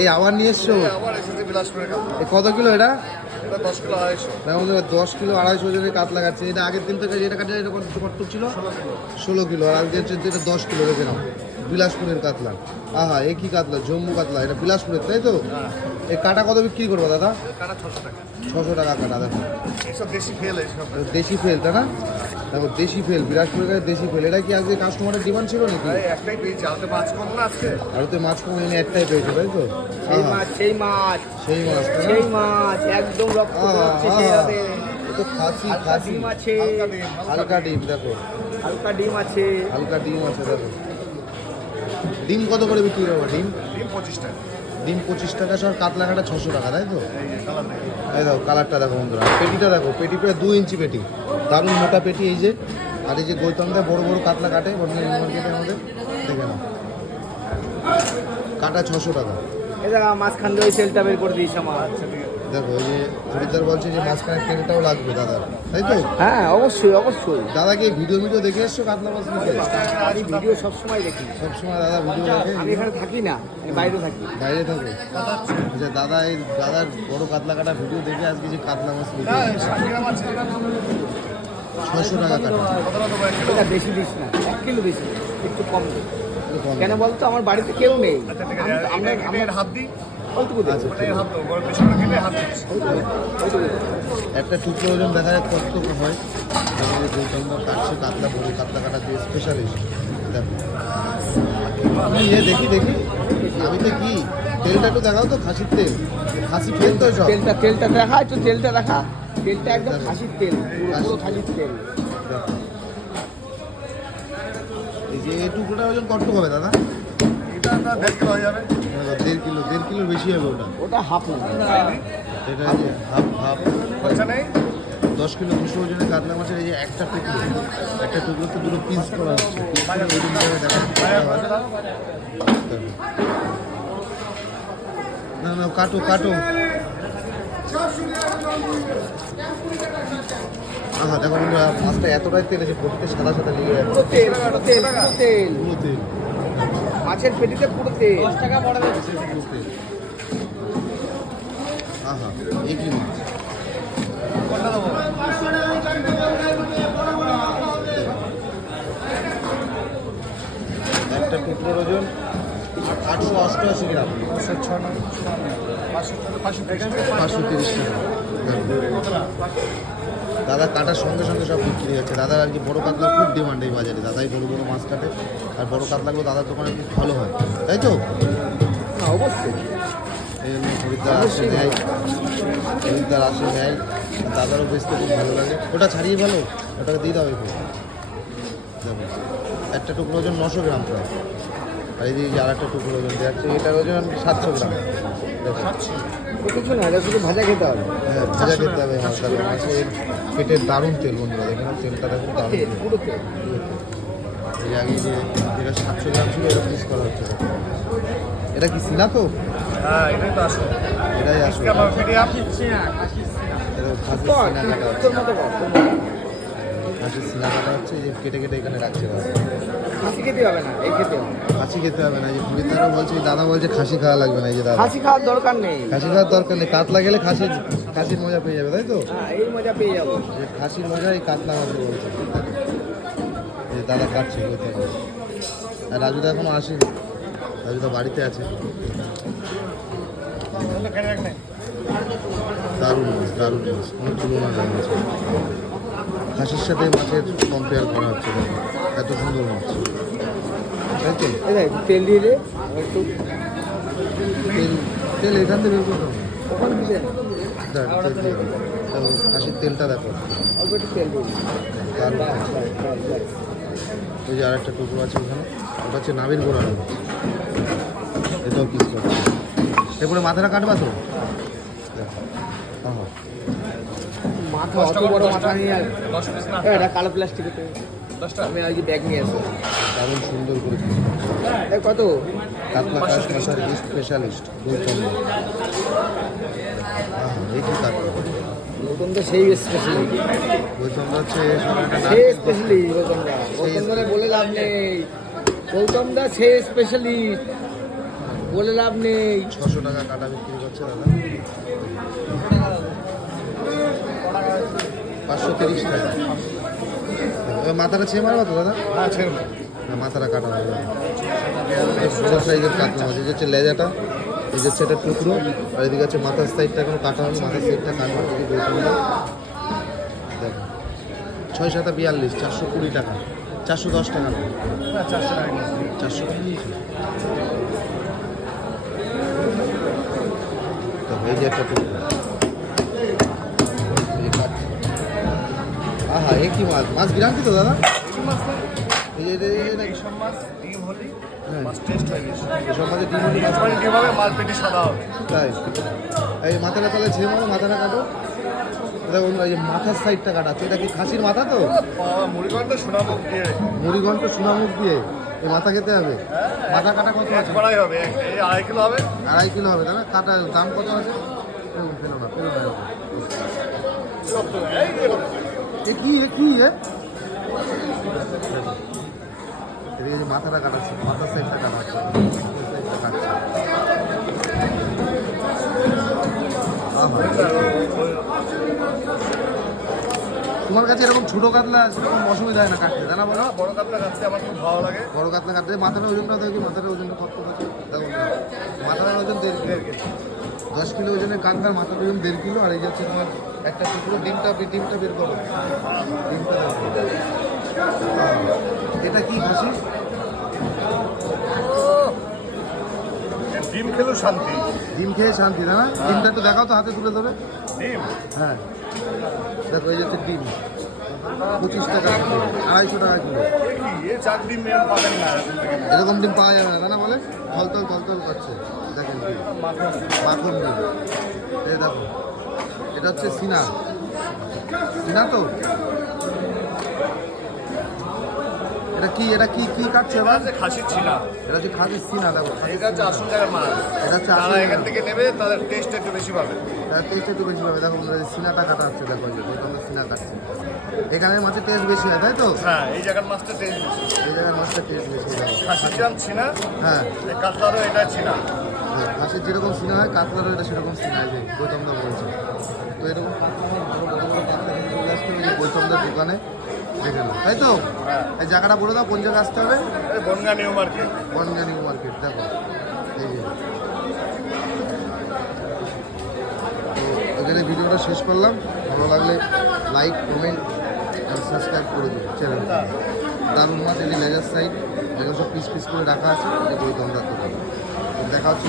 এই আবার নিয়ে এসছো? এ কত কিলো এটা? দশ কিলো আড়াইশো। ওজনের কাতলা কাটছে। এটা আগের দিন থেকে এটা কত কত ছিল? ষোলো কিলো। আর আজকে হচ্ছে এটা দশ কিলো রেখে নাও। বিলাসপুরের কাতলা। আহা এ কি কাতলা? জম্মু কাতলা। এটা বিলাসপুরের তাই তো? এই কাটা কত বিক্রি করব দাদা? ছশো টাকা। ছশো টাকা কাটা এইসব দেশি ফেল দেশি ফেল তাই না? দেখো দেশি ফেল বিলাসপুরের কাছে দেশি ফেল। এটা কি আজকে কাস্টমারের ডিমান্ড ছিল নাকি? একটাই পেয়েছি। আলতে মাছ কম না আজকে। আর তো মাছ কম এনে একটাই পেয়েছে তাই তো? সেই মাছ সেই মাছ। সেই মাছ সেই মাছ একদম রক্ত আহা, বেরোচ্ছে সেই তো খাসি খাসি। আছে হালকা ডিম হালকা ডিম দেখো। হালকা ডিম আছে। হালকা ডিম আছে দেখো। ডিম কত করে বিক্রি করব? ডিম? ডিম পঁচিশ টাকা। ডিম পঁচিশ টাকা সর কাতলা কাটা ছশো টাকা, তাই তো? এই দেখি দেখো কালারটা দেখো বন্ধুরা। পেটিটা দেখো, পেটি প্রায় দু ইঞ্চি পেটি। দারুণ মোটা পেটি এই যে। আর এই যে গৌতমদা বড় বড় কাতলা কাটে বর্তমানে মার্কেটে আমাদের দেখে না কাটা ছশো টাকা। এই এটা মাঝখান দিয়ে ওই সেলটা বের করে দিয়েছে আমার। দেখো এই যে খরিদ্দার বলছে যে মাঝখানে তেলটাও লাগবে দাদার তাই তো? হ্যাঁ অবশ্যই অবশ্যই। দাদা কি ভিডিও ভিডিও দেখে এসছো কাতলা মাছ নিতে আমি ভিডিও সবসময় দেখি। সবসময় দাদা ভিডিও দেখে? আমি এখানে থাকি না বাইরে থাকি। বাইরে থাকো। যে দাদা এই দাদার বড় কাতলা কাটা ভিডিও দেখে আজকে যে কাতলা মাছ নিতে ছয়শো টাকা কাটা। বেশি দিস না এক কিলো না, একটু কম। কেন বলতো আমার বাড়িতে কেউ নেই। আচ্ছা আমরা হাত দিই। আচ্ছা। একটা টুকরো ওজন দেখা যায় কত হয়। আমাদের গৌতমদা কাটছে কাতলা বড় কাতলা কাটা দিয়ে স্পেশালিস্ট দেখো। আমি এ দেখি দেখি। আমি তো কি? তেলটা একটু দেখাও তো খাসির তেল। খাসি তেল তো সব। তেলটা তেলটা দেখা একটু তেলটা দেখা। তেলটা একদম খাসির তেল পুরো খাসির তেল। দেখো। এই যে এই টুকরোটা ওজন কত হবে দাদা? আপনার দেড় কিলো হয়ে যাবে। দেড় কিলো দেড় কিলোর বেশি হবে ওটা। ওটা হাফ এটা হাফ হাফ। খরচা নেই? দশ কিলো দুশো ওজনের কাতলা মাছের এই যে একটা টুকরো একটা টুকরোতে দুটো পিস করা হচ্ছে। না না কাটো কাটো। আহা দেখো বন্ধুরা মাছটা এতটাই তেল আছে প্রত্যেক সাদা সাদা লেগে যাবে তেল তেল। মাছের পেটিতে পুরো তেল দশ টাকা বড় পুরো তেল আহা এই কি মাছ? কোনটা দেবো একটা টুকরোর ওজন আটশো অষ্টআশি গ্রাম। পাঁচশো পাঁচশো তিরিশ টাকা। দাদা কাটার সঙ্গে সঙ্গে সব বিক্রি হচ্ছে। দাদার আর কি বড় কাতলা খুব ডিমান্ড এই বাজারে। দাদাই বড় বড় মাছ কাটে। আর বড় কাতলাগুলো দাদার দোকানে খুব ভালো হয়। তাই তো? না অবশ্যই। এই জন্য খরিদ্দার আসে নেয়। খরিদ্দার আসে নেয়। দাদারও বেচতে খুব ভালো লাগে। ওটা ছাড়িয়ে ভালো ওটাকে দিয়ে দাও একটু একটা টুকরো ওজন নশো গ্রাম প্রায়। আর এই যে আর একটা টুকরো ওজন দেখছ এটার ওজন সাতশো গ্রাম। কিছু না এটা শুধু ভাজা খেতে হবে। হ্যাঁ ভাজা খেতে হবে হ্যাঁ তবে মাছের পেটের দারুণ তেল বন্ধুরা দেখেন তেলটা দেখুন দারুণ পুরো তেল। এই যে আগে যে যেটা সাতশো গ্রাম ছিল এটা পিস করা হচ্ছে। এটা কি সিনা তো? হ্যাঁ এটাই তো আসো এটাই আসলে। এটা খাসির সিনা কাটা হচ্ছে তোর মতো কর, তোর মতো। খাসির সিনা কাটা হচ্ছে যে কেটে কেটে এখানে রাখছে দাদা খাসি খেতে হবে না এই খেতে হবে। খাসি খেতে হবে না এই যে বলছে দাদা বলছে খাসি খাওয়া লাগবে না এই যে দাদা। খাসি খাওয়ার দরকার নেই। খাসি খাওয়ার দরকার নেই কাতলা গেলে খাসির খাসির মজা পেয়ে যাবে তাই তো? হ্যাঁ এই মজা পেয়ে যাব। যে খাসির মজা এই কাতলা মাছে বলছে। এই দাদা কাটছে কোথায় আর রাজুদা এখনও আসেনি। রাজুদা বাড়িতে আছে। দারুণ মাছ দারুণ মাছ কোনো তুলনা যায় খাসির সাথে মাছের কম্পেয়ার করা হচ্ছে এত সুন্দর মাছ। তাই তো? তেল দিয়ে একটু। তেল তেল এখান থেকে বের করতে হবে তেলটা দেখো। ওই যে আর একটা টুকরো আছে ওখানে। ওটা হচ্ছে নাবিল গোড়ানো এটাও পিস করছে। এরপরে মাথাটা কাটবা তো? দেখো। মাথা অত বড় মাথা নিয়ে এটা কালো প্লাস্টিকের আমি ব্যাগ নিয়ে আসব দারুণ সুন্দর করে কত? কাতলা কাশ মশার স্পেশালিস্ট গৌতম। হ্যাঁ এই গৌতম তো সেই স্পেশালি গৌতম হচ্ছে সেই স্পেশালি গৌতম। দা। গৌতম দা বলে লাভ নেই। গৌতম দা সেই স্পেশালি বলে লাভ নেই। ছশো টাকা কাটা বিক্রি করছে দাদা। পাঁচশো তিরিশ টাকা। মাথাটা ছেয়ে মারবা তো দাদা? হ্যাঁ ছেড়ে না মাথাটা কাটা হবে। বড় সাইজের কাটলাম আছে এই হচ্ছে লেজাটা এই যে হচ্ছে এটা টুকরো আর এদিকে হচ্ছে মাথার সাইডটা এখনও কাটা হয়নি মাথার সাইডটা কাটবো এদিকে বেগুনটা দেখো। ছয় সাতা বিয়াল্লিশ চারশো কুড়ি টাকা চারশো দশ টাকা হ্যাঁ চারশো টাকা চারশো টাকা এই যে একটা টুকরো। ডিম হবে মাছ পেটি সাদা হবে? তাই। এই মাথাটা তাহলে ছেড়ে মারো মাথাটা কাটো। এই মাথার সাইডটা কাটাচ্ছে এটা কি খাসির মাথা তো? দিয়ে। মুড়িগন্ড সোনামুখ দিয়ে? এই মাথা খেতে হবে? মাথা কাটা কত আছে? কড়াই হবে আড়াই কিলো হবে। আড়াই কিলো হবে না কাটা দাম কত আছে? না, না এ কি এ? কি এ এদিকে যে মাথাটা কাটাচ্ছে মাথার সাইডটা কাটাচ্ছে সাইডটা কাটছে। তোমার কাছে এরকম ছোট কাতলা আছে এরকম অসুবিধা হয় না কাটতে তাই না বলো? বড় কাতলা কাটতে আমার খুব ভালো লাগে। বড় কাতলা কাটতে মাথার ওজনটা দেখি মাথার ওজনটা কত দেখো। মাথার ওজন দেড় কিলো দশ কিলো ওজনের কাঙ্কার মাথার ওজন দেড় কিলো আর এই যাচ্ছে তোমার একটা টুকরো ডিমটা ডিমটা বের করো। ডিমটা এটা কি খাসি ডিম খেলেও শান্তি। ডিম খেয়ে শান্তি না? ডিমটা একটু দেখাও তো হাতে তুলে ধরে। ডিম? হ্যাঁ। দেখো এই যে হচ্ছে ডিম। পঁচিশ টাকা আড়াইশো টাকা কিলো। এরকম ডিম পাওয়া যাবে না না বলে? থলতল থলতল করছে। মাখন এই দেখো এটা হচ্ছে সিনা। সিনা তো? এটা কি এটা কি কি কাটছে এবার? খাসির ছিলা এটা হচ্ছে খাসির সিনা দেখো। এটা হচ্ছে আসল জায়গার মাছ। এটা হচ্ছে তারা এখান থেকে নেবে তাদের টেস্ট একটু বেশি পাবে। তার টেস্ট একটু বেশি হবে দেখো বন্ধুরা, সিনাটা কাটা হচ্ছে দেখো গৌতমের সিনা কাটছে। এখানে মাছের টেস্ট বেশি হয় তাই তো? হ্যাঁ এই জায়গার মাছটা টেস্ট বেশি। এই জায়গার মাছটা টেস্ট বেশি। খাসির ছিনা হ্যাঁ। কাতলারও এটা ছিনা। হ্যাঁ, মাছের যেরকম সিনা হয় কাতলারও এটা সেরকম সিনা আছে গৌতমদা বলছে। তো এরকম গৌতমদার দোকানে দেখে তাই তো? হ্যাঁ। এই জায়গাটা বলে দাও কোন জায়গায় আসতে হবে? Bongaon new market. বনগানি মার্কেট দেখো। এই এখানে ভিডিওটা শেষ করলাম। ভালো লাগলে লাইক কমেন্ট আর সাবস্ক্রাইব করে দিন চ্যানেলটা দারুণ মাছ যে লেজার সাইড এগুলো সব পিস পিস করে রাখা আছে যে গৌতমদার দোকান। দেখা হচ্ছে